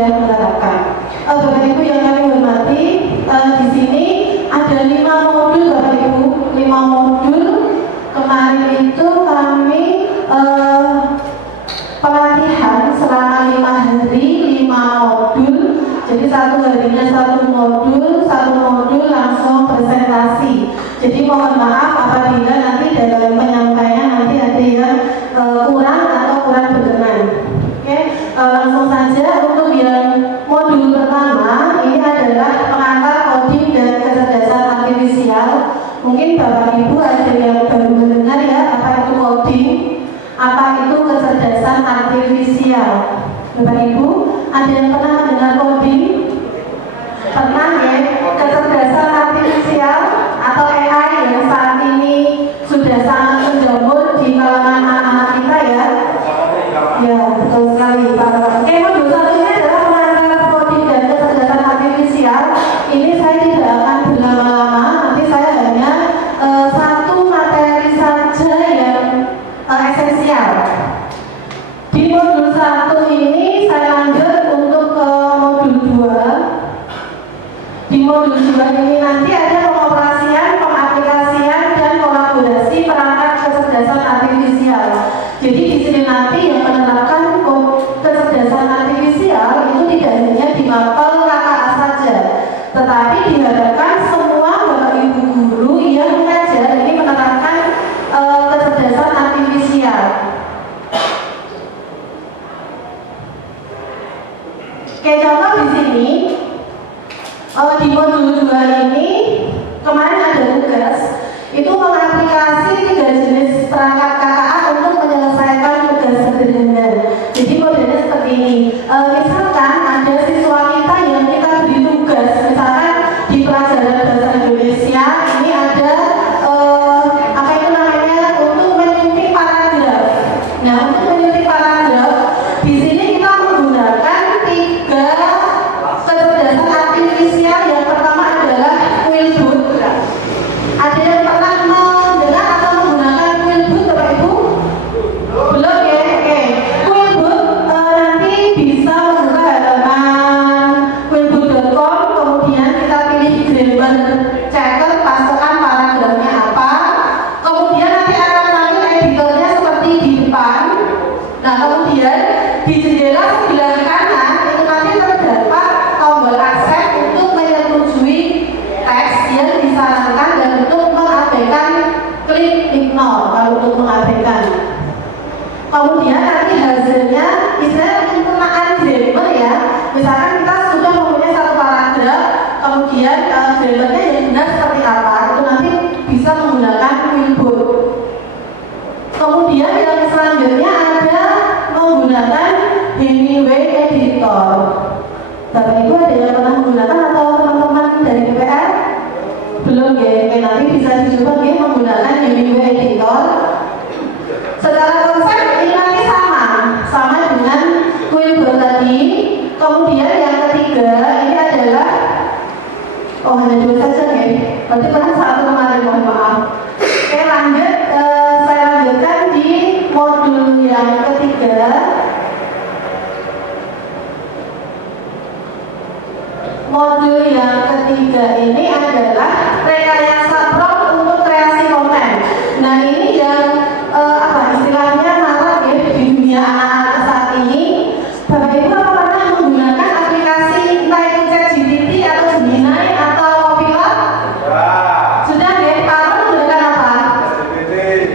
sudah menerapkan. Bapak Ibu yang kami hormati, di sini ada 5 modul Bapak Ibu, 5 modul. Kemarin itu kami pelatihan selama 5 hari, 5 modul. Jadi satu harinya satu modul langsung presentasi. Jadi mohon maaf apabila nanti dalam penyampaian nanti ada yang kurang atau kurang berkenan. Oke, langsung saja untuk yang modul pertama ini adalah pengantar coding dan kecerdasan artifisial. Mungkin Bapak Ibu ada yang baru mendengar ya apa itu coding, apa itu kecerdasan artifisial. Bapak Ibu ada yang pernah mendengar coding? Pernah ya? Kecerdasan artifisial atau AI yang saat ini sudah sangat menjamur di kalangan anak-anak kita ya. Ya, betul sekali Pak. Oke, modul satu ini adalah pengantar coding dan kecerdasan artifisial. Ini saya tidak akan berlama-lama, nanti saya hanya satu materi saja yang esensial. Di modul 1 ini saya lanjut untuk ke modul 2. Di modul 2 ini nanti ada pengoperasian, pengaplikasian, dan kolaborasi perangkat kecerdasan artifisial. Jadi di sini nanti yang menerapkan kecerdasan artifisial itu tidak hanya di mapel KKA saja, tetapi diharapkan semua Bapak Ibu guru yang mengajar ini menerapkan kecerdasan artifisial. Oke, contoh di sini di modul 2 ini kemarin ada tugas itu mengaplikasi 3 jenis perangkat KKA untuk menyelesaikan tugas sederhana. Jadi modelnya seperti ini. Misalkan ada siswa kita yang kita beri tugas, misalkan di pelajaran bahasa Indonesia ini ada apa itu namanya untuk menyuntik paragraf. Nah, untuk menyuntik paragraf di sini kita menggunakan 3 kecerdasan artifisial. Yang pertama adalah Quillbot. Ada yang pernah mendengar atau menggunakan Quillbot Bapak Ibu? Belum ya? Oke. Quillbot nanti bisa membuka halaman quillbot.com, kemudian kita pilih grammar checker, masukkan paragrafnya apa, kemudian nanti akan tampil editornya seperti di depan. Nah, kemudian di jendela sebelah kanan itu nanti terdapat tombol accept untuk menyetujui teks yang disarankan dan untuk mengabaikan klik ignore kalau untuk mengabaikan. Kemudian nanti hasilnya misalnya penyempurnaan grammar ya. Misalkan kita sudah mempunyai satu paragraf, kemudian grammarnya yang benar seperti apa, itu nanti bisa menggunakan Quillbot. Kemudian yang selanjutnya ada menggunakan Hemingway Editor. Bapak Ibu ada yang pernah menggunakan atau teman-teman dari DPR? Belum ya? Nanti bisa dicoba ya menggunakan Hemingway Editor. Secara konsep ini nanti sama dengan Quillbot tadi. Kemudian yang ketiga ini adalah hanya 2 saja ya. Berarti pernah 1 kemarin, mohon maaf. Oke, lanjut. Saya lanjutkan di modul yang ketiga. Modul yang ketiga ini adalah rekayasa prompt untuk kreasi konten. Nah, ini yang istilahnya marak ya di dunia anak-anak saat ini. Bapak Ibu apa pernah menggunakan aplikasi entah itu ChatGPT atau Gemini atau Copilot? Sudah ya? Pak menggunakan apa?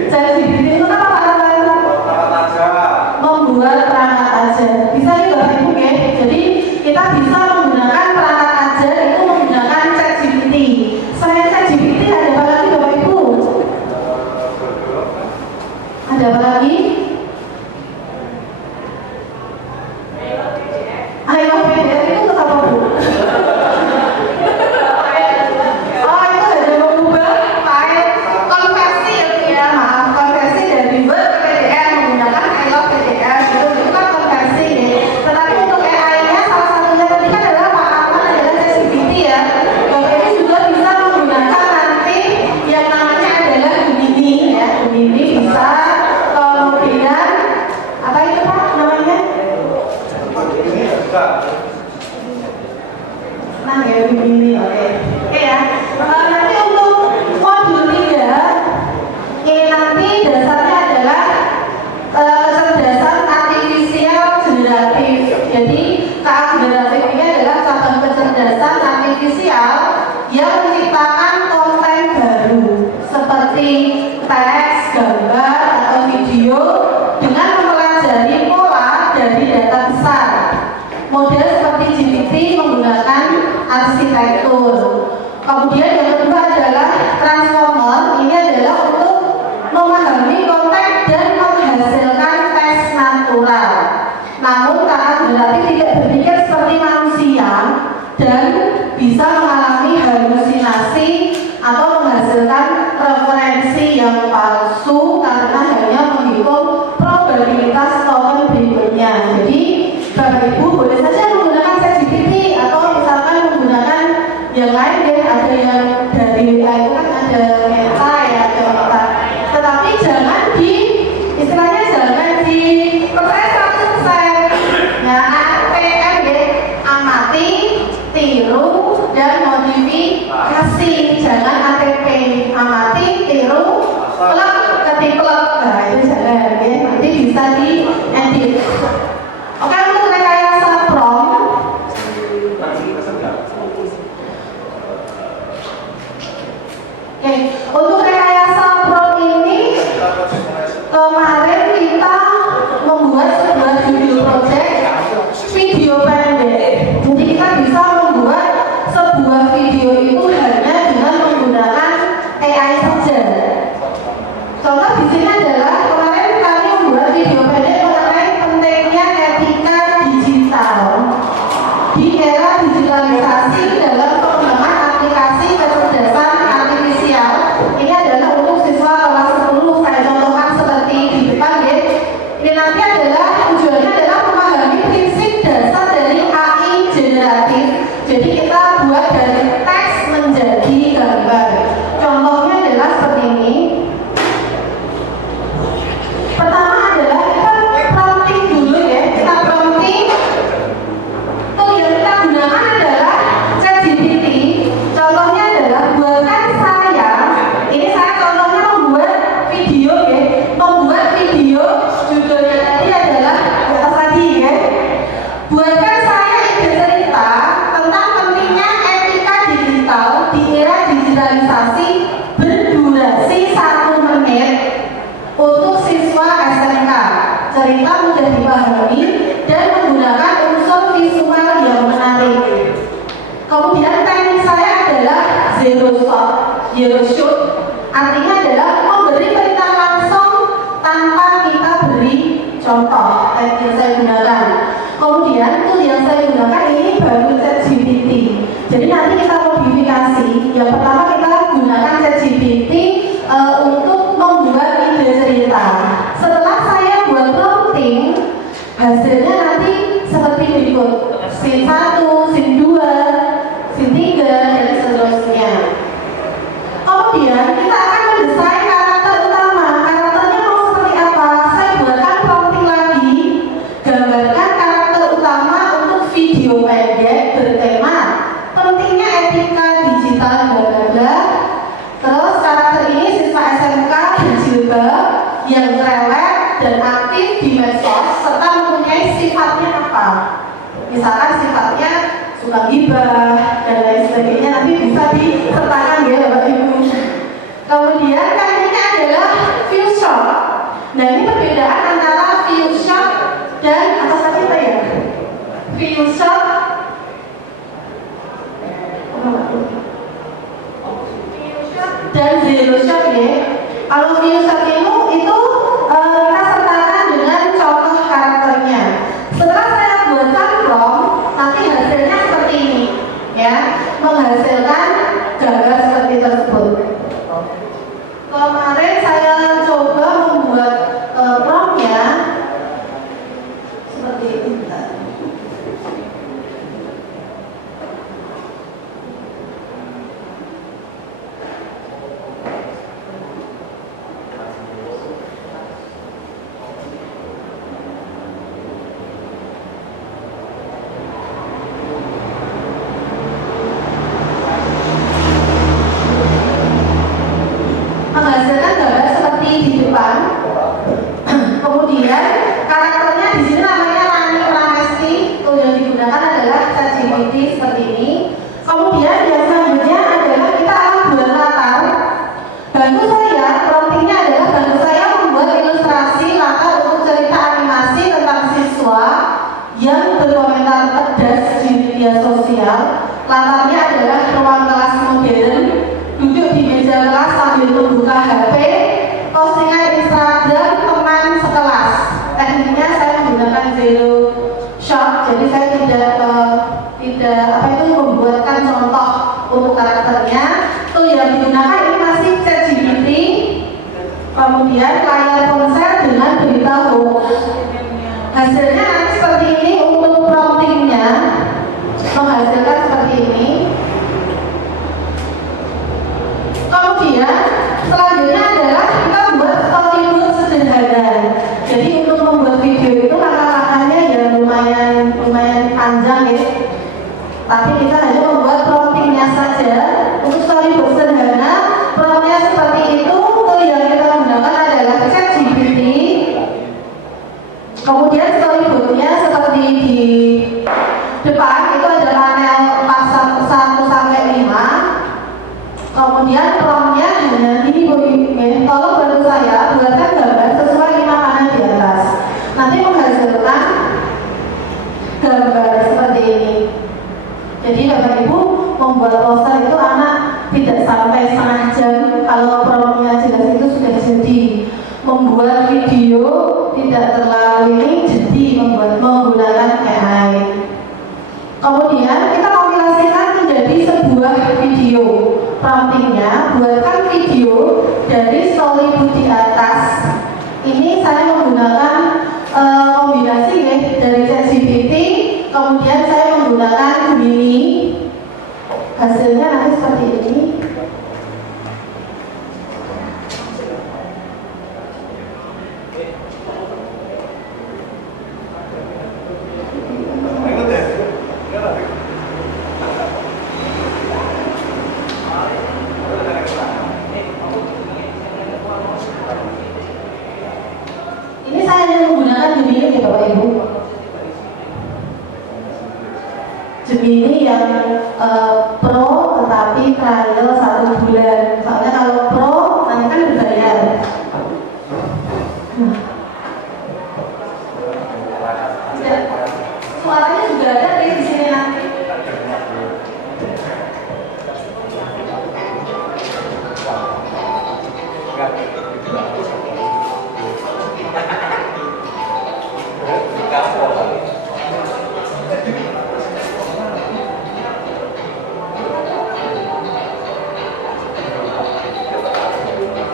ChatGPT itu apa Pak? Membuat perangkat ajar. Bisa ya Bapak Ibu ya? Jadi kita bisa menggunakan perangkat ajar itu menggunakan ChatGPT. Selain ChatGPT ada apa lagi Bapak Ibu? Ada apa lagi? Ayo PDF itu untuk apa Bu? Oh, itu ada mengubah file konversi ya, maaf, konversi dari Word ke PDF menggunakan PDF itu kan konversi ya. Tetapi untuk AI-nya salah satunya tadi kan adalah Pak Ahmad adalah ChatGPT ya. Bapak Ibu juga bisa menggunakan nanti yang namanya adalah Gemini ya. Gemini bisa. Kemudian apa itu Pak namanya? tenang ya begini. Oke ya. Nanti untuk modul 3 ini nanti dasarnya adalah kecerdasan artifisial generatif. Jadi generatif ini adalah cabang kecerdasan artifisial yang menciptakan konten baru seperti teks, gambar, atau video dengan mempelajari pola dari data besar. Model seperti GPT menggunakan arsitektur. Kemudian yang kedua adalah transformer. Ini adalah untuk memahami konteks dan menghasilkan teks natural. Namun karena generatif tidak berpikir seperti manusia dan bisa mengalami halusinasi atau menghasilkan referensi yang palsu karena hanya menghitung probabilitas token berikutnya. Jadi Bapak Ibu boleh saja menggunakan ChatGPT atau misalkan menggunakan yang lain ya, ada yang dari AI itu kan ada Meta ya, ada Meta. Tetapi jangan istilahnya jangan dipercaya 100%. Ya, ATM ya, amati, tiru, dan modifikasi. Jangan ATP, amati, tiru, plug, ketik plug. Nah itu jangan ya, nanti bisa diedit. Oke, untuk rekayasa prompt. Oke, untuk rekayasa prompt ini kemarin kita membuat sebuah video project video pendek. Jadi kita bisa membuat sebuah video itu hanya dengan menggunakan AI saja. Contoh di sini adalah kemarin kami membuat video pendek mengenai pentingnya etika digital di era digitalisasi dalam pengembangan aplikasi kecerdasan artifisial. Ini adalah untuk siswa kelas 10. Saya contohkan seperti di depan ya. Ini nanti adalah tujuannya adalah memahami prinsip dasar dari AI generatif. Jadi kita buat dari teks menjadi gambar. Contohnya adalah seperti ini. Pertama adalah kita prompting dulu ya. Kita prompting. Tool yang kita gunakan adalah ChatGPT. Contohnya adalah buatkan saya. Ini saya contohnya membuat video ya. Membuat video judulnya tadi adalah atas tadi ya. Buatkan saya ide cerita tentang pentingnya etika digital di era digitalisasi berdurasi 1 menit untuk siswa SMK. Cerita mudah dipahami dan menggunakan unsur visual yang menarik. Kemudian teknik saya adalah zero shoot. Artinya adalah memberi perintah langsung tanpa kita beri contoh. Teknik yang saya gunakan. Kemudian tool yang saya gunakan ini baru ChatGPT. Jadi nanti kita modifikasi. Yang pertama kita gunakan ChatGPT untuk membuat ide cerita. Setelah saya buat prompting, hasilnya nanti seperti berikut: scene 1, scene 2, scene 3, dan seterusnya. Kemudian kita akan mendesain karakter utama. Karakternya mau seperti apa? Saya buatkan prompting lagi. Gambarkan karakter utama untuk video pendek bertema pentingnya etika digital bla. Terus karakter ini siswa SMK berjilbab yang cerewet dan aktif di medsos serta mempunyai sifatnya apa? Misalkan sifatnya suka gibah dan lain sebagainya, nanti bisa disertakan ya Bapak Ibu. Kemudian tekniknya adalah view shot. Nah ini perbedaan antara view shot dan atas tadi apa ya? View shot dan zero shot ya. Kalau view shot itu kita sertakan dengan contoh karakternya. Setelah saya buatkan prompt, nanti hasilnya seperti ini ya, menghasilkan gambar seperti tersebut. Kemarin saya coba membuat promptnya seperti ini. digunakan adalah ChatGPT seperti ini. Kemudian yang selanjutnya adalah kita akan buat latar. Bantu saya, promptingnya adalah bantu saya membuat ilustrasi latar untuk cerita animasi tentang siswa yang berkomentar pedas di media sosial. Latarnya adalah ruang kelas modern, duduk di meja kelas sambil membuka HP, postingan Instagram teman sekelas. Tekniknya saya menggunakan zero shot, jadi saya tidak membuatkan contoh untuk karakternya. Tuh yang digunakan ini masih ChatGPT. Kemudian layar ponsel dengan berita hoax. Hasilnya nanti seperti ini untuk promptingnya, menghasilkan seperti ini. Kemudian selanjutnya adalah kita buat storyboard sederhana. Jadi untuk membuat video itu langkah-langkahnya ya lumayan panjang ya. Tapi kita hanya membuat promptingnya saja. Untuk storyboard sederhana, promptnya seperti itu. Tuh yang kita gunakan adalah ChatGPT. Kemudian storyboardnya seperti di depan itu ada panel 1 sampai 5. Kemudian promptnya hanya ini Bu, tolong bantu saya buatkan gambar sesuai 5 panel di atas. Nanti menghasilkan gambar seperti ini. Jadi Bapak Ibu membuat poster itu anak tidak sampai setengah jam. Kalau promptnya jelas itu sudah jadi. Membuat video tidak terlalu ini jadi menggunakan AI. Kemudian kita kompilasikan menjadi sebuah video. Promptingnya buatkan video dari storyboard di atas. Ini saya menggunakan kombinasi ya, dari ChatGPT, kemudian saya menggunakan Gemini. Hasilnya nanti seperti ini. Ini saya hanya menggunakan Gemini ya Bapak Ibu. Gemini yang pro tetapi trial 1 bulan. Soalnya kalau pro nanti kan berbayar. Suaranya juga ada di sini nanti.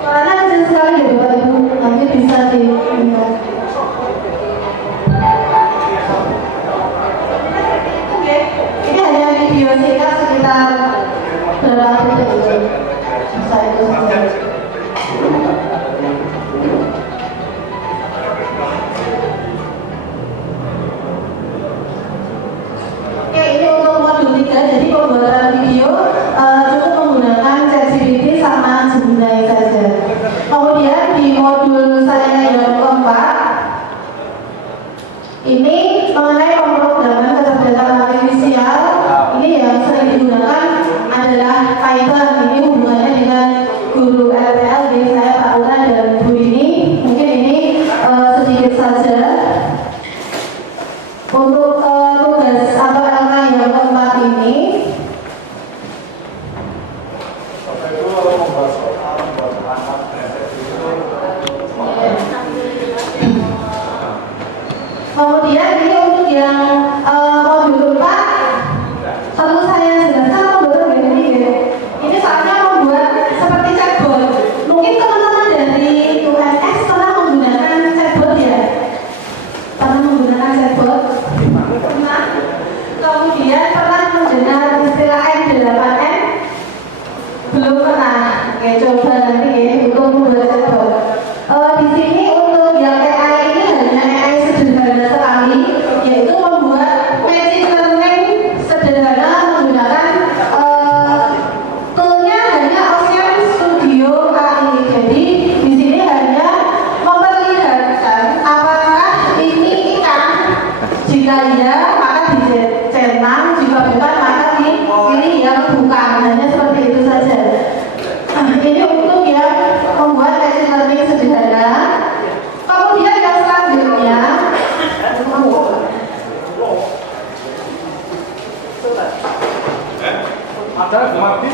Suaranya kecil sekali ya Bapak Ibu, nanti bisa dilihat. Ini hanya video singkat sekitar berapa detik. Bisa itu saja. Oke, ini untuk modul 3, jadi pembuatan video cukup menggunakan ChatGPT sama Gemini saja. Kemudian di modul saya yang keempat, ini mengenai pemrograman kecerdasan artifisial. Ini yang sering digunakan adalah Python. Ini hubungannya dengan guru LPL, jadi saya Pak Una dan Bu ini. Mungkin ini sedikit saja. Untuk tugas atau LK yang keempat ini, kemudian ini untuk yang modul 4 perlu saya jelaskan pembuatan ini ya. Ini soalnya membuat seperti chatbot. Mungkin teman-teman dari UNS pernah menggunakan chatbot ya? Pernah menggunakan chatbot? Pernah. Kemudian pernah mendengar istilah N8N? Belum pernah. Oke, coba nanti ya untuk membuat chatbot. Di sini untuk yang AI ini hanya AI sederhana sekali, yaitu membuat machine learning sederhana menggunakan toolnya hanya Ocean Studio AI. Jadi di sini hanya memperlihatkan apakah ini ikan. Jika iya, maka dijet. Ada mati,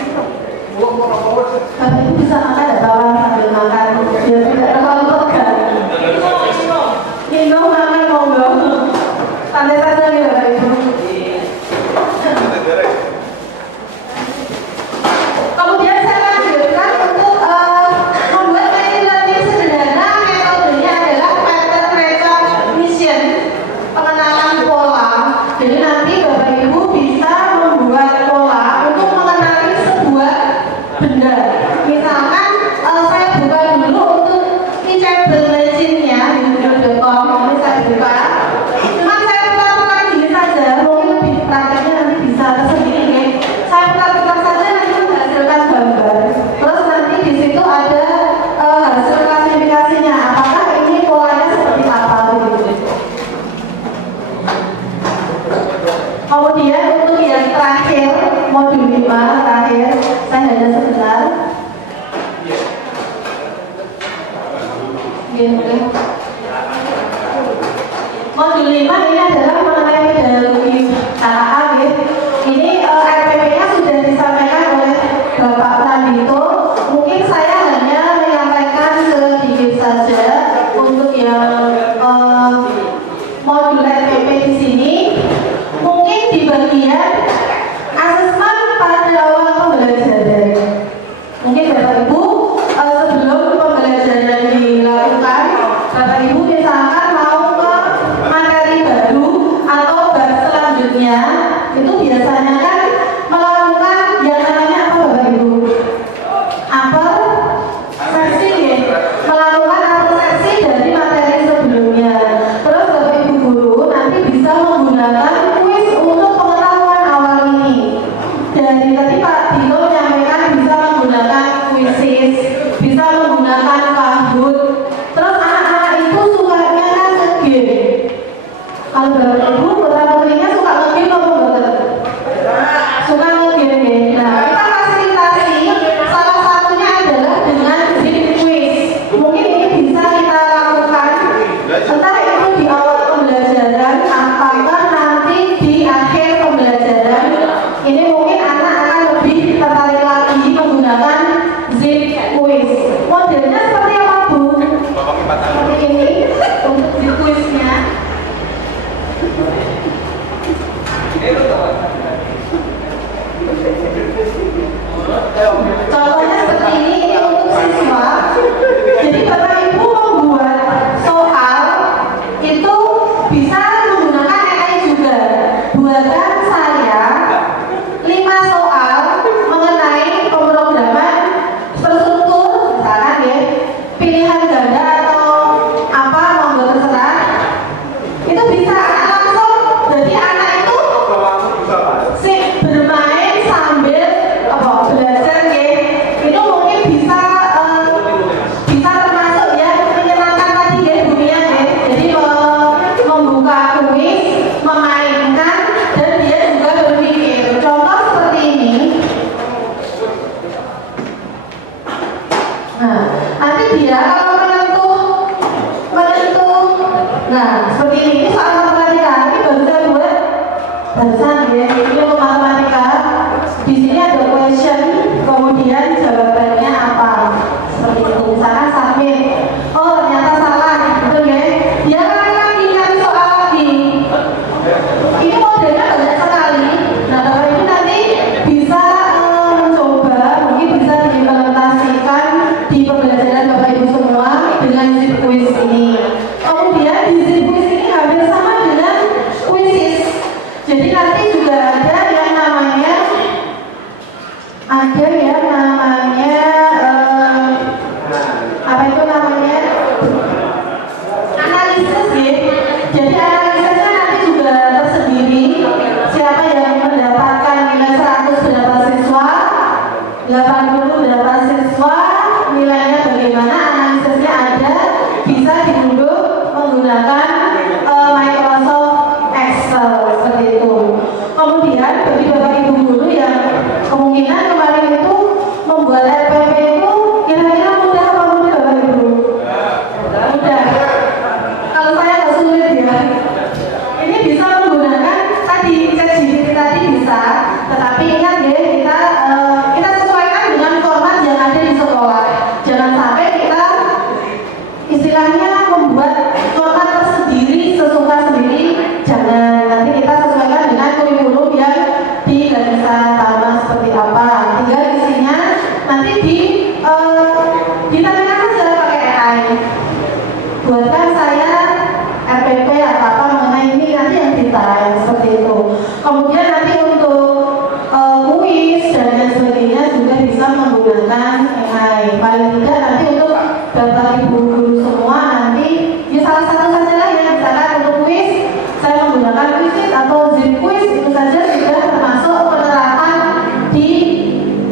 Bapak Ibu bisa makan ada bawang sambil makan, biar tidak terlalu tegang. Minum makan monggo. Santai saja nih Bapak Ibu. Kemudian saya lanjutkan untuk membuat learning sederhana. Metodenya adalah pattern recognition, pengenalan pola. Jadi nanti Bapak Ibu bisa membuat pola untuk mengenali sebuah benda. Misalkan saya buka dulu untuk teachable machine-nya di google.com. Ini saya buka. Cuma saya putar-putar gini saja, mungkin lebih praktiknya nanti bisa tersendiri ya. Saya putar-putar saja nanti menghasilkan gambar. Terus nanti di situ ada hasil klasifikasinya. Apakah ini polanya seperti apa begitu. Kemudian untuk yang terakhir, modul 5 terakhir, saya hanya sebentar. Modul 5 ini adalah mengenai metodologi KKA. Ini RPP-nya sudah disampaikan oleh Bapak Prandito. Mungkin saya hanya menyampaikan sedikit saja untuk yang modul RPP di sini. Mungkin di bagian asesmen pada awal pembelajaran. Mungkin Bapak Ibu sebelum pembelajaran dilakukan, Bapak Ibu misalkan mau ke materi baru atau bab selanjutnya, itu biasanya kan melakukan yang namanya apa Bapak Ibu? Apel sesi ya, melakukan apel sesi dari materi sebelumnya. Terus Bapak Ibu guru nanti bisa menggunakan kuis untuk pengetahuan awal ini. Dari tadi Pak Dino menyampaikan bisa menggunakan kuisis, bisa menggunakan Kahoot. Terus anak-anak itu sukanya kan nge-game. Kalau Bapak Ibu putra-putrinya suka nge-game apa enggak? Suka nge-game ya. Nah, kita fasilitasi salah satunya adalah dengan zip quiz. Mungkin ini bisa kita lakukan entah itu di awal pembelajaran apakah nanti di akhir pembelajaran. Ini mungkin anak akan lebih tertarik lagi menggunakan zip quiz. Modelnya seperti apa Bu? Seperti ini untuk zip quiznya. Contohnya seperti ini untuk siswa. Jadi Bapak Ibu membuat soal itu bisa menggunakan AI juga. Buatan saya 5 soal mengenai pemrograman struktur, misalkan ya, pilihan ganda atau apa monggo terserah. Itu bisa langsung, jadi anak itu bermain sambil belajar ya. Itu mungkin bisa termasuk ya menyenangkan tadi ya dunia ya. Jadi membuka kuis, memainkan, dan dia juga berpikir. Contoh seperti ini. Nah, nanti dia kalau menentuh, nah seperti ini soal matematika. Ini baru saya buat barusan ya. Ini untuk matematika. Di sini ada question, kemudian jawabannya apa? Seperti itu. Misalkan submit. Oh ternyata salah, betul ya? Dia lagi nyari soal lagi. Ini modelnya banyak sekali. Nah Bapak Ibu nanti bisa mencoba, mungkin bisa diimplementasikan di pembelajaran Bapak Ibu semua dengan zip quiz ini. Kemudian di zip quiz ini hampir sama dengan quizzes. Jadi nanti juga ada yang Tetapi ingat ya, kita sesuaikan dengan format yang ada di sekolah. Jangan sampai kita istilahnya membuat format tersendiri, sesuka sendiri. Jangan, nanti kita sesuaikan dengan kurikulum yang di Ganesha Dharma seperti apa. Tinggal isinya nanti ditanyakan saja pakai AI. Buatkan saya RPP atau apa mengenai ini, nanti yang detail seperti itu. Kemudian nanti untuk kuis dan lain sebagainya juga bisa menggunakan AI. Paling tidak nanti untuk bagi guru-guru semua nanti ya salah satu saja lah ya, misalkan untuk kuis saya menggunakan Quizlet atau ZipQuiz, itu saja sudah termasuk penerapan di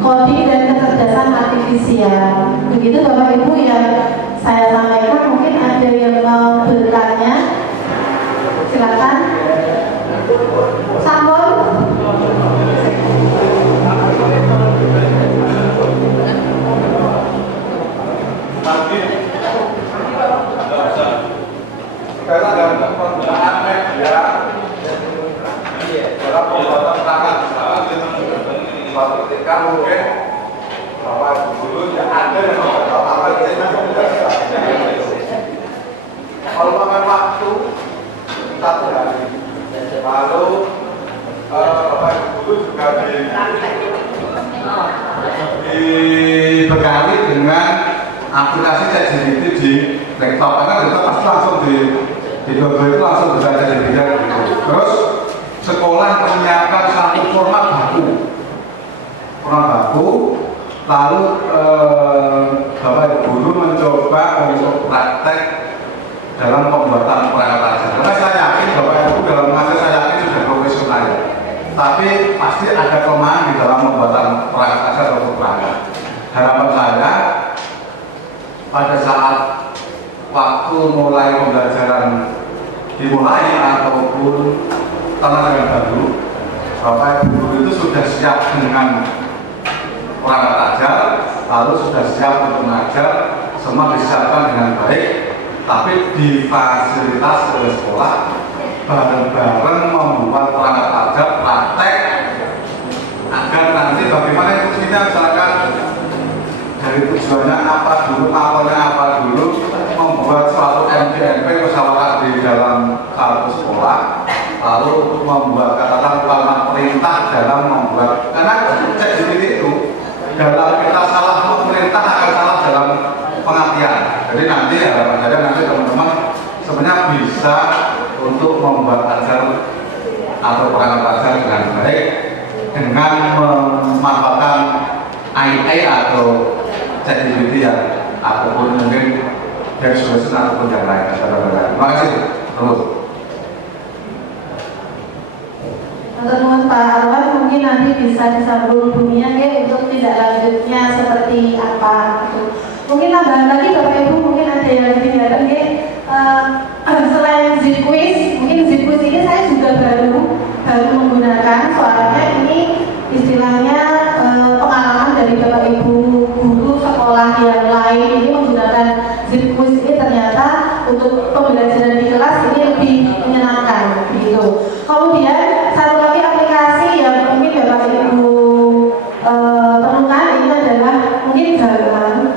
coding dan kecerdasan artifisial. Begitu Bapak Ibu yang saya sampaikan. Mungkin ada yang mau bertanya, silakan. Sambon. Karena dalam penggunaan media dalam pembuatan perangkat suatu ketika mungkin bahwa dulu ya ada yang membuat apa kalau makan waktu 1 hari lalu Bapak Ibu juga dibekali dengan aplikasi ChatGPT di laptop, karena laptop pasti langsung di Google itu langsung bisa ChatGPT gitu. Terus sekolah menyiapkan satu format baku, lalu Bapak Ibu guru mencoba untuk praktek dalam pembuatan perangkat ajar. Karena saya yakin Bapak Ibu dalam mengajar, saya yakin sudah profesional ya. Tapi pasti ada kelemahan di dalam pembuatan perangkat ajar atau perangkat. Harapan saya pada saat waktu mulai pembelajaran dimulai ataupun tahun baru, Bapak Ibu guru itu sudah siap dengan perangkat ajar, lalu sudah siap untuk mengajar, semua disiapkan dengan baik, tapi di fasilitas sekolah bareng-bareng membuat perangkat ajar praktek agar nanti bagaimana fungsinya, misalkan dari tujuannya apa dulu, mapelnya apa dulu, membuat suatu MPNP musyawarah di dalam satu sekolah, lalu membuat katakan perintah dalam membuat, karena ChatGPT itu dalam kita salah memerintah akan salah dalam pengertian. Jadi nanti harapan saya nanti teman-teman sebenarnya bisa untuk membuat ajar atau perangkat ajar dengan baik dengan memanfaatkan AI atau ChatGPT ya, ataupun mungkin dari solusi ataupun yang lain. Terima kasih. Terus. Teman-teman Pak Arwan mungkin nanti bisa disambung bunyinya ya untuk tidak lanjutnya seperti apa gitu. Mungkin tambahan lagi Bapak Ibu, mungkin ada yang lebih diharapkan ya. Selain ZipQuiz, mungkin ZipQuiz ini saya juga baru menggunakan, soalnya ini istilahnya pengalaman dari Bapak Ibu guru sekolah yang lain ini menggunakan ZipQuiz ini ternyata untuk pembelajaran di kelas ini lebih menyenangkan gitu. Kemudian satu lagi aplikasi yang mungkin Bapak Ibu perlukan ini adalah mungkin Dharma.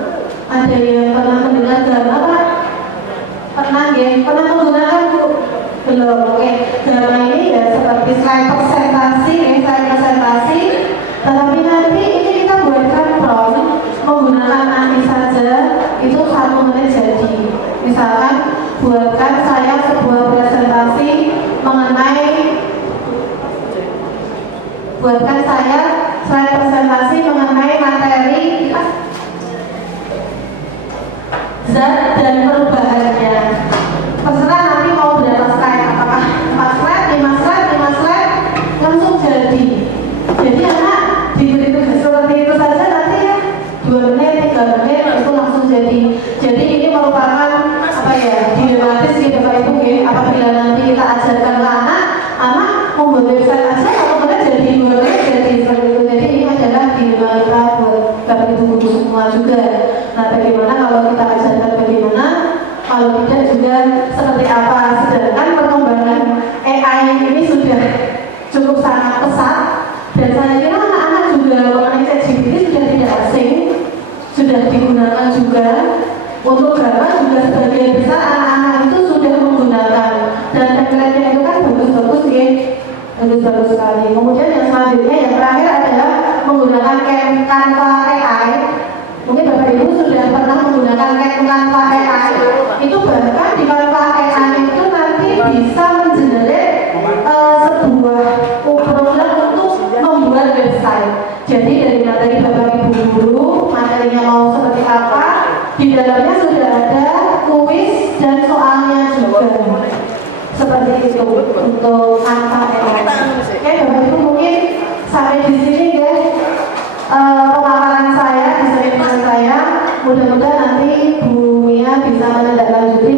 Ada yang pernah mendengar Dharma Pak? Pernah ya? Pernah menggunakan Bu? Belum. Oke. Dharma ini ya seperti slide presentasi, tetapi nanti ini kita buatkan prompt menggunakan AI saja, itu 1 menit jadi. Misalkan buatkan saya sebuah presentasi mengenai materi zat dan perubahannya. Terserah nanti mau berapa slide, apakah 4 slide, 5 slide, langsung jadi. Jadi anak diberi tugas seperti itu saja nanti ya 2 menit, 3 menit itu langsung jadi. Jadi ini merupakan apa ya, dilematis gitu Bapak Ibu ya. Apabila nanti kita ajarkan ke anak membuat website aja, kemudian jadi 2 menit jadi seperti itu. Jadi ini adalah dilema kita buat Bapak Ibu guru semua juga. Nah, bagaimana kalau kita ajarkan bagaimana, kalau tidak juga seperti apa. Sedangkan perkembangan AI ini sudah cukup sangat pesat dan saya sebagian besar anak-anak itu sudah menggunakan, dan template-nya itu kan bagus-bagus ya, bagus-bagus sekali. Kemudian yang selanjutnya yang terakhir adalah menggunakan Canva AI. Mungkin Bapak Ibu sudah pernah menggunakan Canva AI. Itu bahkan di Canva AI itu nanti bisa mengenerate sebuah program untuk membuat website. Jadi dari materi Bapak Ibu guru, materinya mau seperti apa, di dalamnya sudah ada kuis dan soalnya juga. Seperti itu untuk Canva AI. Oke, Bapak Ibu mungkin sampai di sini guys. Pemaparan saya, diserahkan saya, mudah-mudahan nanti Bu Mia bisa menindaklanjuti